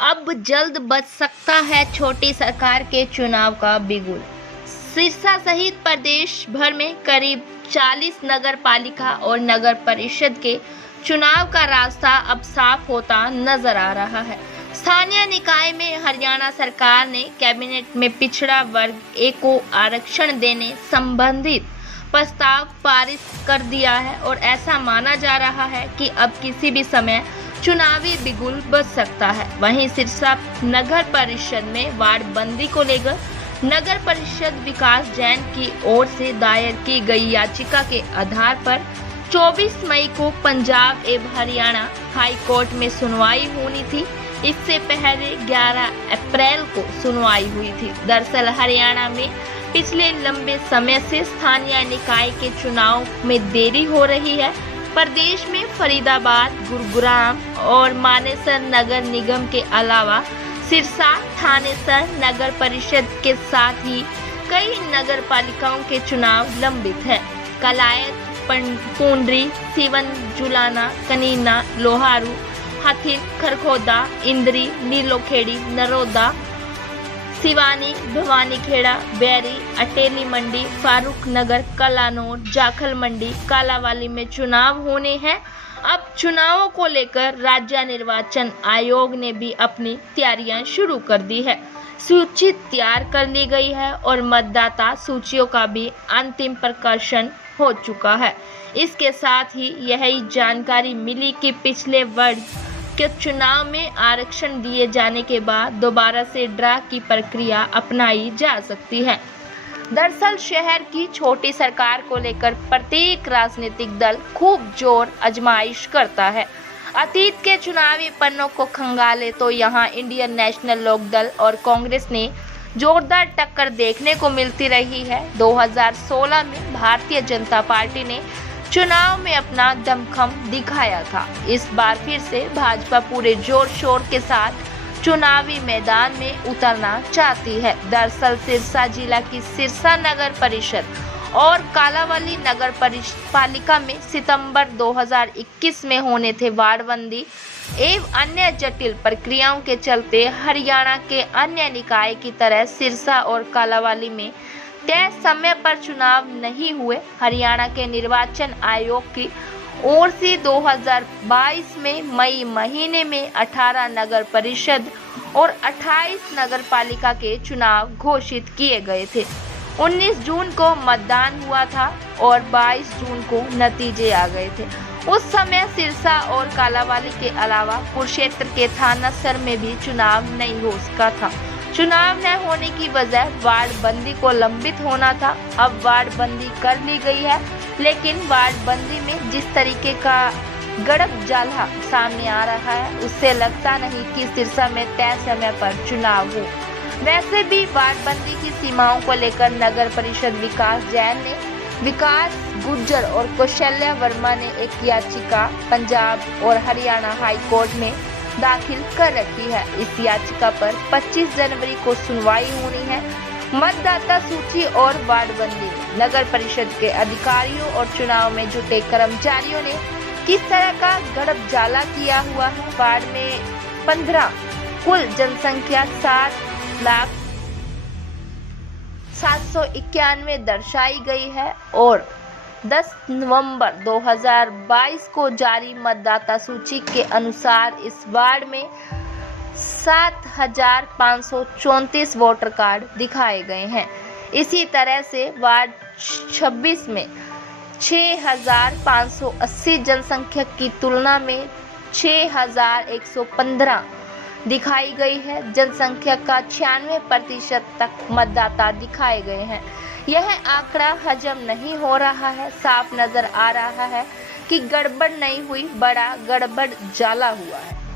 अब जल्द बज सकता है छोटी सरकार के चुनाव का बिगुल। सिरसा सहित प्रदेश भर में करीब 40 नगर पालिका और नगर परिषद के चुनाव का रास्ता अब साफ होता नजर आ रहा है। स्थानीय निकाय में हरियाणा सरकार ने कैबिनेट में पिछड़ा वर्ग ए को आरक्षण देने संबंधित प्रस्ताव पारित कर दिया है और ऐसा माना जा रहा है कि अब किसी भी समय चुनावी बिगुल बज सकता है। वहीं सिरसा नगर परिषद में वार्ड बंदी को लेकर नगर परिषद विकास जैन की ओर से दायर की गई याचिका के आधार पर 24 मई को पंजाब एवं हरियाणा हाई कोर्ट में सुनवाई होनी थी। इससे पहले 11 अप्रैल को सुनवाई हुई थी। दरअसल हरियाणा में पिछले लंबे समय से स्थानीय निकाय के चुनाव में देरी हो रही है। प्रदेश में फरीदाबाद, गुरुग्राम और मानेसर नगर निगम के अलावा सिरसा, थानेसर नगर परिषद के साथ ही कई नगर पालिकाओं के चुनाव लंबित है। कलायत, पुंडरी, सिवन, जुलाना, कनीना, लोहारू, हथिन, खरखोदा, इंद्री, नीलोखेड़ी, नरोदा, सिवानी, भवानीखेड़ा, बैरी, अटेली मंडी, फारूक नगर, कलानौर, जाखल मंडी, कालावाली में चुनाव होने हैं। अब चुनावों को लेकर राज्य निर्वाचन आयोग ने भी अपनी तैयारियां शुरू कर दी है। सूची तैयार कर ली गई है और मतदाता सूचियों का भी अंतिम प्रकाशन हो चुका है। इसके साथ ही यही जानकारी मिली कि पिछले वर्ग के चुनाव में आरक्षण दिए जाने के बाद दोबारा से ड्रा की प्रक्रिया अपनाई जा सकती है। दरअसल शहर की छोटी सरकार को लेकर प्रत्येक राजनीतिक दल खूब जोर आजमाइश करता है। अतीत के चुनावी पन्नों को खंगाले तो यहाँ इंडियन नेशनल लोक दल और कांग्रेस ने जोरदार टक्कर देखने को मिलती रही है। 2016 में भारतीय जनता पार्टी ने चुनाव में अपना दमखम दिखाया था। इस बार फिर से भाजपा पूरे जोर शोर के साथ चुनावी मैदान में उतरना चाहती है। दरअसल सिरसा जिला की सिरसा नगर परिषद और कालावाली नगर पालिका में सितंबर 2021 में होने थे वार्डबंदी एवं अन्य जटिल प्रक्रियाओं के चलते हरियाणा के अन्य निकाय की तरह सिरसा और कालावाली में तय समय पर चुनाव नहीं हुए। हरियाणा के निर्वाचन आयोग की ओर से 2022 में मई महीने में 18 नगर परिषद और 28 नगर पालिका के चुनाव घोषित किए गए थे। 19 जून को मतदान हुआ था और 22 जून को नतीजे आ गए थे। उस समय सिरसा और कालावाली के अलावा कुरुक्षेत्र के थानासर में भी चुनाव नहीं हो सका था। चुनाव न होने की वजह वार्ड बंदी को लंबित होना था। अब वार्ड बंदी कर ली गई है, लेकिन वार्ड बंदी में जिस तरीके का गड़ब जाला सामने आ रहा है उससे लगता नहीं कि सिरसा में तय समय पर चुनाव हो। वैसे भी वार्ड बंदी की सीमाओं को लेकर नगर परिषद विकास जैन ने विकास गुर्जर और कौशल्या वर्मा ने एक याचिका पंजाब और हरियाणा हाई कोर्ट में दाखिल कर रखी है। इस याचिका पर 25 जनवरी को सुनवाई होनी है। मतदाता सूची और वार्डबंदी, नगर परिषद के अधिकारियों और चुनाव में जुटे कर्मचारियों ने किस तरह का गड़ब जाला किया हुआ है। वार्ड में 15, कुल जनसंख्या 7,791 दर्शाई गई है और 10 नवंबर 2022 को जारी मतदाता सूची के अनुसार इस वार्ड में 7,534 वोटर कार्ड दिखाए गए हैं। इसी तरह से वार्ड 26 में 6,580 जनसंख्या की तुलना में 6,115 दिखाई गई है। जनसंख्या का 96% तक मतदाता दिखाए गए हैं। यह आंकड़ा हजम नहीं हो रहा है। साफ नजर आ रहा है कि गड़बड़ नहीं हुई, बड़ा गड़बड़ जाला हुआ है।